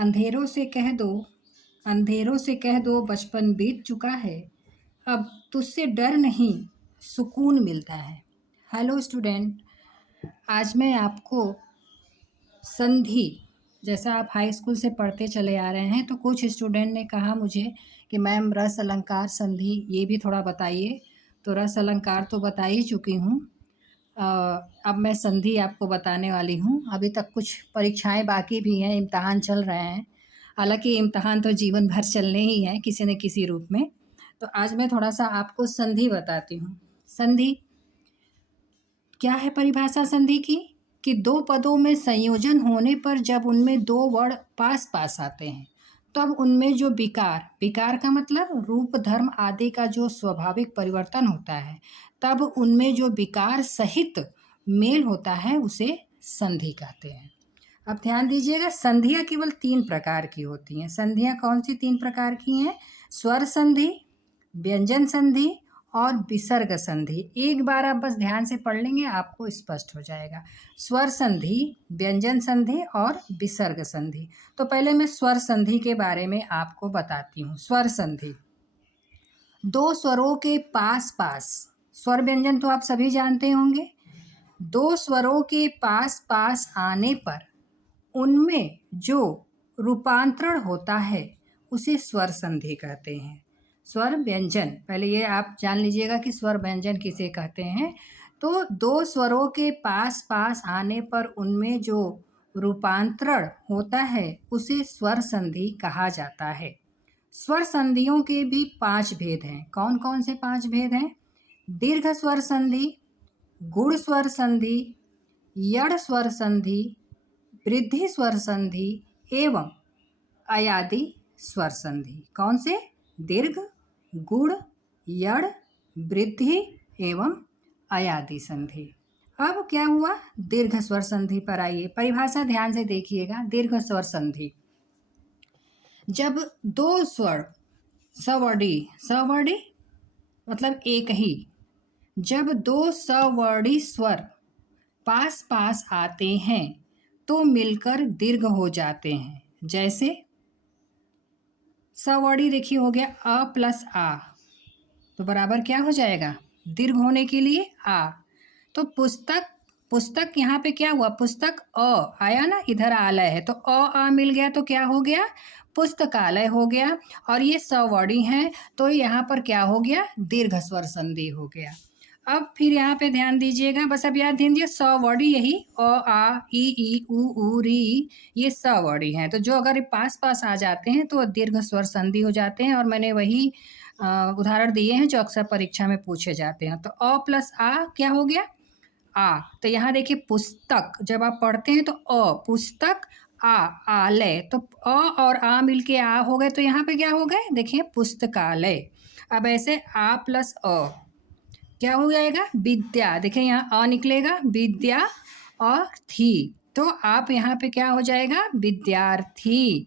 अंधेरों से कह दो अंधेरों से कह दो बचपन बीत चुका है। अब तुझसे डर नहीं, सुकून मिलता है। हेलो स्टूडेंट, आज मैं आपको संधि, जैसा आप हाई स्कूल से पढ़ते चले आ रहे हैं तो कुछ स्टूडेंट ने कहा मुझे कि मैम रस अलंकार संधि ये भी थोड़ा बताइए। तो रस अलंकार तो बता ही चुकी हूँ। अब मैं संधि आपको बताने वाली हूँ। अभी तक कुछ परीक्षाएं बाकी भी हैं, इम्तहान चल रहे हैं। हालांकि इम्तहान तो जीवन भर चलने ही हैं किसी न किसी रूप में। तो आज मैं थोड़ा सा आपको संधि बताती हूँ। संधि क्या है? परिभाषा संधि की कि दो पदों में संयोजन होने पर जब उनमें दो वर्ण पास पास आते हैं तब उनमें जो विकार विकार का मतलब रूप धर्म आदि का जो स्वाभाविक परिवर्तन होता है, तब उनमें जो विकार सहित मेल होता है उसे संधि कहते हैं। अब ध्यान दीजिएगा, संधियाँ केवल 3 प्रकार की होती हैं। संधियाँ कौन सी 3 प्रकार की हैं? स्वर संधि, व्यंजन संधि और विसर्ग संधि। एक बार आप बस ध्यान से पढ़ लेंगे, आपको स्पष्ट हो जाएगा। स्वर संधि, व्यंजन संधि और विसर्ग संधि। तो पहले मैं स्वर संधि के बारे में आपको बताती हूँ। स्वर संधि, दो स्वरों के पास पास, स्वर व्यंजन तो आप सभी जानते होंगे। दो स्वरों के पास पास आने पर उनमें जो रूपांतरण होता है उसे स्वर संधि कहते हैं। स्वर व्यंजन, पहले ये आप जान लीजिएगा कि स्वर व्यंजन किसे कहते हैं। तो दो स्वरों के पास पास आने पर उनमें जो रूपांतरण होता है उसे स्वर संधि कहा जाता है। स्वर संधियों के भी 5 भेद हैं। कौन कौन से 5 भेद हैं? दीर्घ स्वर संधि, गुण स्वर संधि, यड़ स्वर संधि, वृद्धि स्वर संधि एवं अयादि स्वर संधि। कौन से? दीर्घ, गुण, यड़, वृद्धि एवं अयादि संधि। अब क्या हुआ? दीर्घ स्वर संधि पर आइए। परिभाषा ध्यान से देखिएगा। दीर्घ स्वर संधि, जब दो स्वर सवर्णी मतलब एक ही, जब दो सवर्णी स्वर पास पास आते हैं तो मिलकर दीर्घ हो जाते हैं। जैसे सवर्णी देखिए हो गया अ प्लस आ, तो बराबर क्या हो जाएगा? दीर्घ होने के लिए आ। तो पुस्तक, पुस्तक यहाँ पे क्या हुआ? पुस्तक अ आया ना, इधर आलय है तो अ आ मिल गया तो क्या हो गया? पुस्तकालय हो गया। और ये सवर्णी है तो यहाँ पर क्या हो गया? दीर्घ स्वर संधि हो गया। अब फिर यहाँ पे ध्यान दीजिएगा, बस अब याद दीजिए सवर्णी यही अ आ ई उ री, ये सवर्णी हैं। तो जो अगर पास पास आ जाते हैं तो दीर्घ स्वर संधि हो जाते हैं। और मैंने वही उदाहरण दिए हैं जो अक्सर परीक्षा में पूछे जाते हैं। तो अ प्लस आ क्या हो गया? आ। तो यहाँ देखिए पुस्तक जब आप पढ़ते हैं तो अ पुस्तक, आ आलय, तो अ और आ मिलके आ हो गए तो यहाँ पे क्या हो गए? देखिए पुस्तकालय। अब ऐसे आ प्लस अ क्या हो जाएगा? विद्या। देखिए यहाँ अ निकलेगा, विद्या और थी, तो आप यहाँ पे क्या हो जाएगा? विद्यार्थी।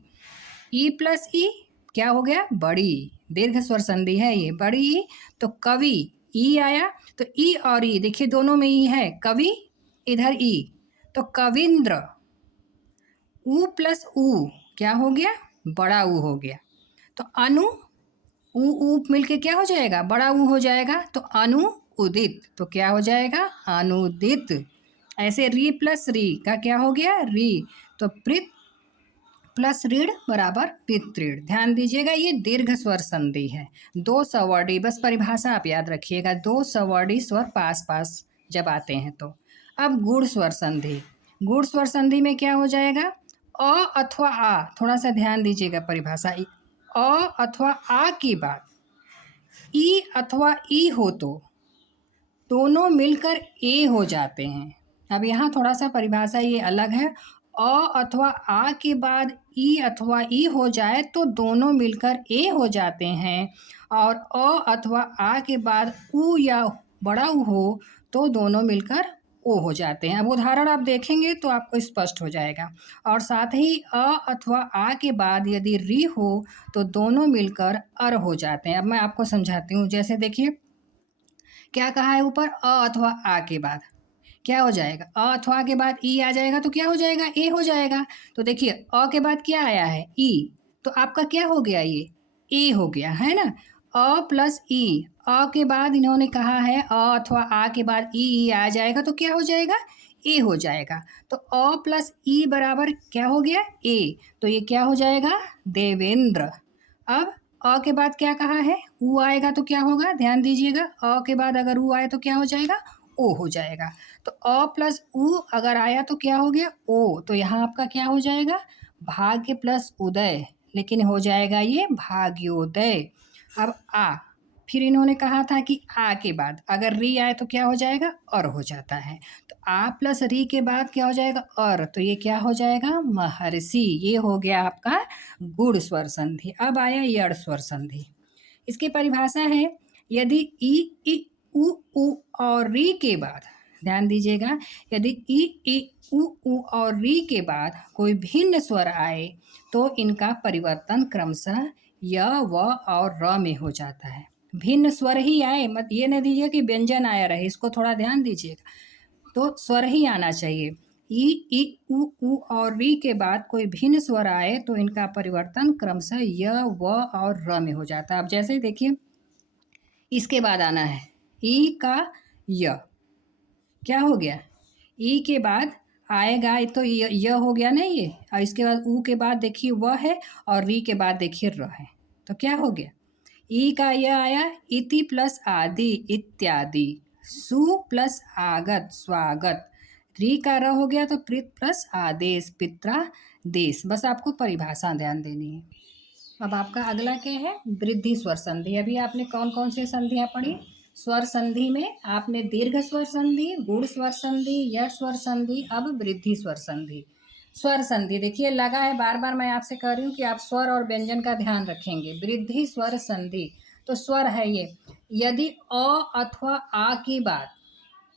ई प्लस ई क्या हो गया? बड़ी। दीर्घ स्वर संधि है ये, बड़ी। तो कवि, ई आया तो ई और ई देखिए दोनों में ई है, कवि इधर ई, तो कविंद्र। ऊ प्लस ऊ क्या हो गया? बड़ा ऊ हो गया। तो अनु, ऊ मिलके क्या हो जाएगा? बड़ा ऊ हो जाएगा। तो अनु उदित, तो क्या हो जाएगा? अनुदित। ऐसे री प्लस री का क्या हो गया? री। तो प्रित प्लस ऋण बराबर पितृण। ध्यान दीजिएगा ये दीर्घ स्वर संधि है। दो सवर्णी, बस परिभाषा आप याद रखिएगा, दो सवर्णी स्वर पास पास जब आते हैं तो। अब गुण स्वर संधि, गुण स्वर संधि में क्या हो जाएगा? अ अथवा आ, थोड़ा सा ध्यान दीजिएगा परिभाषा। अ अथवा आ की बात ई अथवा ई हो तो दोनों मिलकर ए हो जाते हैं। अब यहाँ थोड़ा सा परिभाषा ये अलग है। अ अथवा आ के बाद ई अथवा ई हो जाए तो दोनों मिलकर ए हो जाते हैं। और अ अथवा आ के बाद उ या बड़ा उ हो तो दोनों मिलकर ओ हो जाते हैं। अब उदाहरण आप देखेंगे तो आपको स्पष्ट हो जाएगा। और साथ ही अ अथवा आ के बाद यदि री हो तो दोनों मिलकर अर हो जाते हैं। अब मैं आपको समझाती हूँ। जैसे देखिए क्या कहा है ऊपर? अ अथवा आ के बाद, क्या हो जाएगा, अ अथवा के बाद ई आ जाएगा तो क्या हो जाएगा, ए हो जाएगा। तो देखिए अ के बाद क्या आया है, ई, तो आपका क्या हो गया, ये ए हो गया है ना। अ प्लस ई, अ के बाद इन्होंने कहा है अ अथवा आ के बाद ई आ जाएगा तो क्या हो जाएगा, ए हो जाएगा। तो अ प्लस ई बराबर क्या हो गया, ए, तो ये क्या हो जाएगा, देवेंद्र। अब अ के बाद क्या कहा है, ऊ आएगा तो क्या होगा, ध्यान दीजिएगा, अ के बाद अगर ऊ आए तो क्या हो जाएगा, ओ हो जाएगा। तो अ प्लस ऊ अगर आया तो क्या हो गया, ओ, तो यहाँ आपका क्या हो जाएगा, भाग्य प्लस उदय, लेकिन हो जाएगा ये भाग्योदय। अब आ, फिर इन्होंने कहा था कि आ के बाद अगर री आए तो क्या हो जाएगा, अर हो जाता है। तो आ प्लस री के बाद क्या हो जाएगा, अर, तो ये क्या हो जाएगा, महर्षि। ये हो गया आपका गुण स्वर संधि। अब आया यड़ स्वर संधि। इसकी परिभाषा है, यदि ई उ और री के बाद, ध्यान दीजिएगा, यदि ई उ और री के बाद कोई भिन्न स्वर आए तो इनका परिवर्तन क्रमशः य व और र में हो जाता है। भिन्न स्वर ही आए, मत ये न दीजिए कि व्यंजन आया रहे, इसको थोड़ा ध्यान दीजिएगा, तो स्वर ही आना चाहिए। ई उ और री के बाद कोई भिन्न स्वर आए तो इनका परिवर्तन क्रमशः य व और र में हो जाता है। अब जैसे देखिए इसके बाद आना है ई का य, क्या हो गया, ई के बाद आएगा तो य हो गया ना ये, और इसके बाद ऊ के बाद देखिए वह है और री के बाद देखिए र है, तो क्या हो गया, ई का यह आया, इति प्लस आदि इत्यादि, सु प्लस आगत स्वागत, री का र हो गया तो कृत प्लस आदेश पित्रा देश। बस आपको परिभाषा ध्यान देनी है। अब आपका अगला क्या है, वृद्धि स्वर संधि। अभी आपने कौन कौन से संधियाँ पढ़ी, स्वर संधि में आपने दीर्घ स्वर संधि, गुण स्वर संधि, यड़ स्वर संधि, अब वृद्धि स्वर संधि। स्वर संधि देखिए लगा है, बार बार मैं आपसे कह रही हूँ कि आप स्वर और व्यंजन का ध्यान रखेंगे। वृद्धि स्वर संधि, तो स्वर है ये, यदि अ अथवा आ के बाद,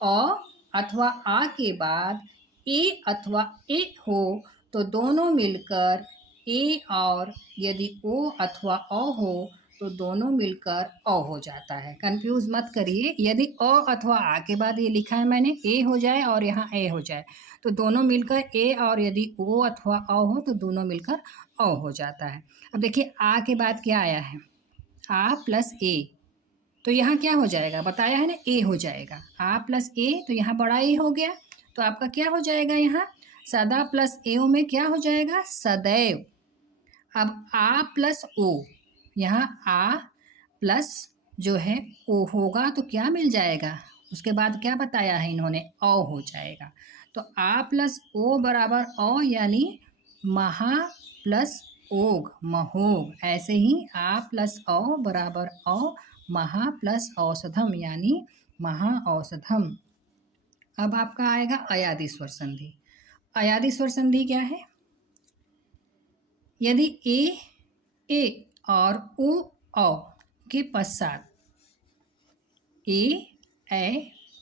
अ अथवा आ के बाद ए अथवा ए हो तो दोनों मिलकर ए, और यदि ओ अथवा अ हो तो दोनों मिलकर अ हो जाता है। कंफ्यूज मत करिए, यदि अ अथवा आ के बाद ये लिखा है मैंने ए हो जाए और यहाँ ए हो जाए तो दोनों मिलकर ए, और यदि ओ अथवा अ हो तो दोनों मिलकर अ हो जाता है। अब देखिए आ के बाद क्या आया है, आ प्लस ए, तो यहाँ क्या हो जाएगा, बताया है ना, ए हो जाएगा, आ प्लस ए, तो यहाँ बड़ा ए हो गया, तो आपका क्या हो जाएगा, यहाँ सदा प्लस ए में क्या हो जाएगा, सदैव। अब आ प्लस ओ, यहाँ आ प्लस जो है ओ होगा तो क्या मिल जाएगा, उसके बाद क्या बताया है इन्होंने, औ हो जाएगा। तो आ प्लस ओ बराबर औ, यानी महा प्लस ओग महोग। ऐसे ही आ प्लस औ बराबर औ, महा प्लस औषधम यानी महा औषधम। अब आपका आएगा अयादि स्वर संधि। अयादि स्वर संधि क्या है, यदि ए और ओ औ के पश्चात, ए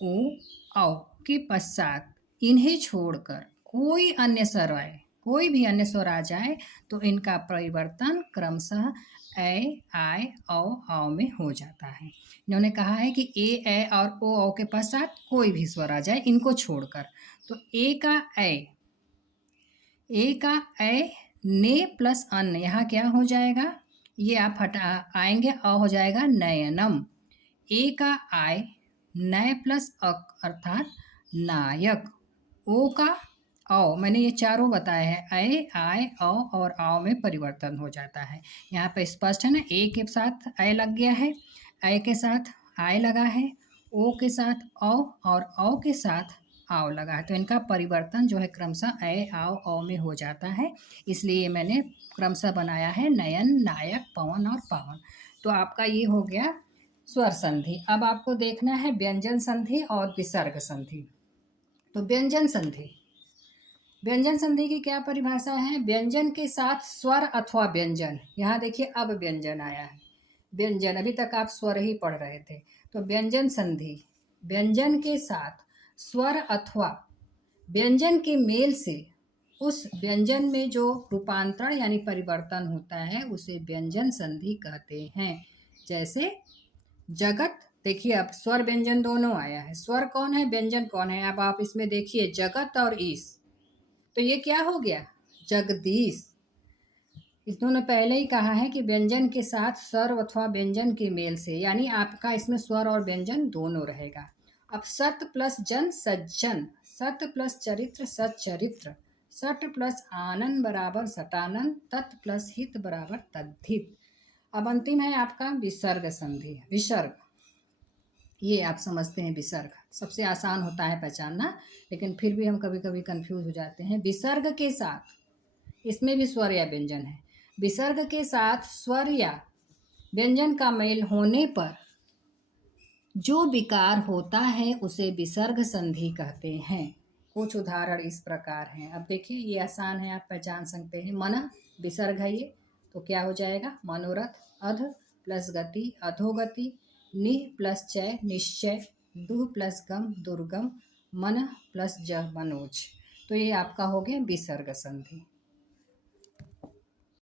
ओ औ के पश्चात इन्हें छोड़कर कोई अन्य स्वर आए, कोई भी अन्य स्वर आ जाए तो इनका परिवर्तन क्रमशः ए आय औ में हो जाता है। इन्होंने कहा है कि ए और ओ के पश्चात कोई भी स्वर आ जाए इनको छोड़कर, तो ए का ए ने प्लस अन्न, यहाँ क्या हो जाएगा, ये आप हटा आएंगे, अ हो जाएगा नयनम। ए का आय, नय प्लस अक अर्थात नायक। ओ का औ, मैंने ये चारों बताए हैं, ए आय औ और आओ में परिवर्तन हो जाता है। यहाँ पे स्पष्ट है ना, ए के साथ ए लग गया है, ए के साथ आय लगा है, ओ के साथ औ और औ के साथ आओ लगा है, तो इनका परिवर्तन जो है क्रमशः ए आओ औ में हो जाता है। इसलिए मैंने क्रमशः बनाया है नयन, नायक, पवन और पावन। तो आपका ये हो गया स्वर संधि। अब आपको देखना है व्यंजन संधि और विसर्ग संधि। तो व्यंजन संधि, व्यंजन संधि की क्या परिभाषा है, व्यंजन के साथ स्वर अथवा व्यंजन। यहाँ देखिए अब व्यंजन आया है, व्यंजन, अभी तक आप स्वर ही पढ़ रहे थे। तो व्यंजन संधि, व्यंजन के साथ स्वर अथवा व्यंजन के मेल से उस व्यंजन में जो रूपांतरण यानी परिवर्तन होता है उसे व्यंजन संधि कहते हैं। जैसे जगत देखिए अब स्वर व्यंजन दोनों आया है। स्वर कौन है, व्यंजन कौन है? अब आप इसमें देखिए जगत और ईश, तो ये क्या हो गया, जगदीश। इस दोनों पहले ही कहा है कि व्यंजन के साथ स्वर अथवा व्यंजन के मेल से, यानी आपका इसमें स्वर और व्यंजन दोनों रहेगा। अब सत प्लस जन सज्जन, सत प्लस चरित्र सच्चरित्र, सट प्लस आनंद बराबर सटानंद, तत् प्लस हित बराबर तद्धित। अब अंतिम है आपका विसर्ग संधि। विसर्ग, ये आप समझते हैं, विसर्ग सबसे आसान होता है पहचानना, लेकिन फिर भी हम कभी कभी कंफ्यूज हो जाते हैं। विसर्ग के साथ, इसमें भी स्वर या व्यंजन है, विसर्ग के साथ स्वर या व्यंजन का मेल होने पर जो विकार होता है उसे विसर्ग संधि कहते हैं। कुछ उदाहरण इस प्रकार हैं। अब देखिए ये आसान है, आप पहचान सकते हैं। मन विसर्ग है ये, तो क्या हो जाएगा, मनोरथ। अध प्लस गति अधोगति, निह प्लस चय निश्चय, दुह प्लस गम दुर्गम, मन प्लस ज मनोज। तो ये आपका हो गया विसर्ग संधि।